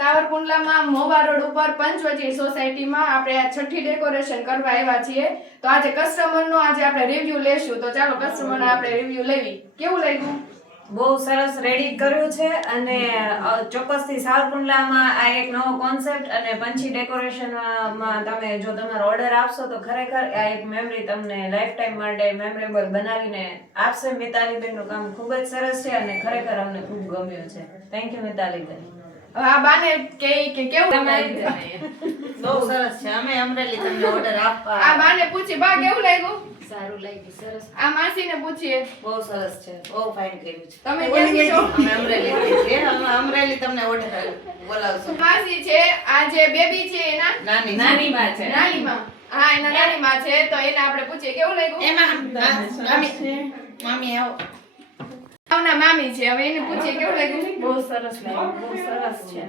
સાવરકુંડલામાં મોવા road ઉપર પંચવટી સોસાયટીમાં આપણે આ છઠ્ઠી ડેકોરેશન કરવા આવ્યા છીએ. તો આજે કસ્ટમરનો આપણે રિવ્યુ લેશું. તો ચાલો કસ્ટમરનો આપણે રિવ્યુ લેવી. કેવું લાગ્યું? બહુ સરસ રેડી કર્યું છે અને ચોક્કસથી સાવરકુંડલામાં આ એક નવો કોન્સેપ્ટ અને પંછી ડેકોરેશનમાં તમે જો તમારો ઓર્ડર આપશો તો ખરેખર આ એક મેમરી તમને લાઈફ ટાઈમ માટે મેમરેબલ બનાવીને આપશે. મિતાલીબેનનું કામ ખૂબ જ સરસ છે અને ખરેખર અમને ખૂબ ગમ્યું છે. Thank you Mitaliben. આ બાને કે કેવું બહુ સરસ છે. અમે અમરેલી તમને ઓર્ડર આપવા આ બાને પૂછી બા કેવું લાગ્યું? સારું લાગ્યું. સરસ. આ માસીને પૂછીએ. બહુ સરસ છે. બહુ ફાઇન કર્યું છે. તમે ક્યાંથી છો? અમે અમરેલી છીએ. અમે અમરેલી તમને ઓર્ડર બોલાવશું. માસી છે, આ જે બેબી છે એના નાની બા છે. નાની માં. હા, એના નાની માં છે. તો એને આપણે પૂછીએ કેવું લાગ્યું? એમાં મામી આવો. આવના મામી છે. હવે એને પૂછીએ કેવું લાગ્યું? બહુ સરસ લાગ્યું. બહુ સરસ છે.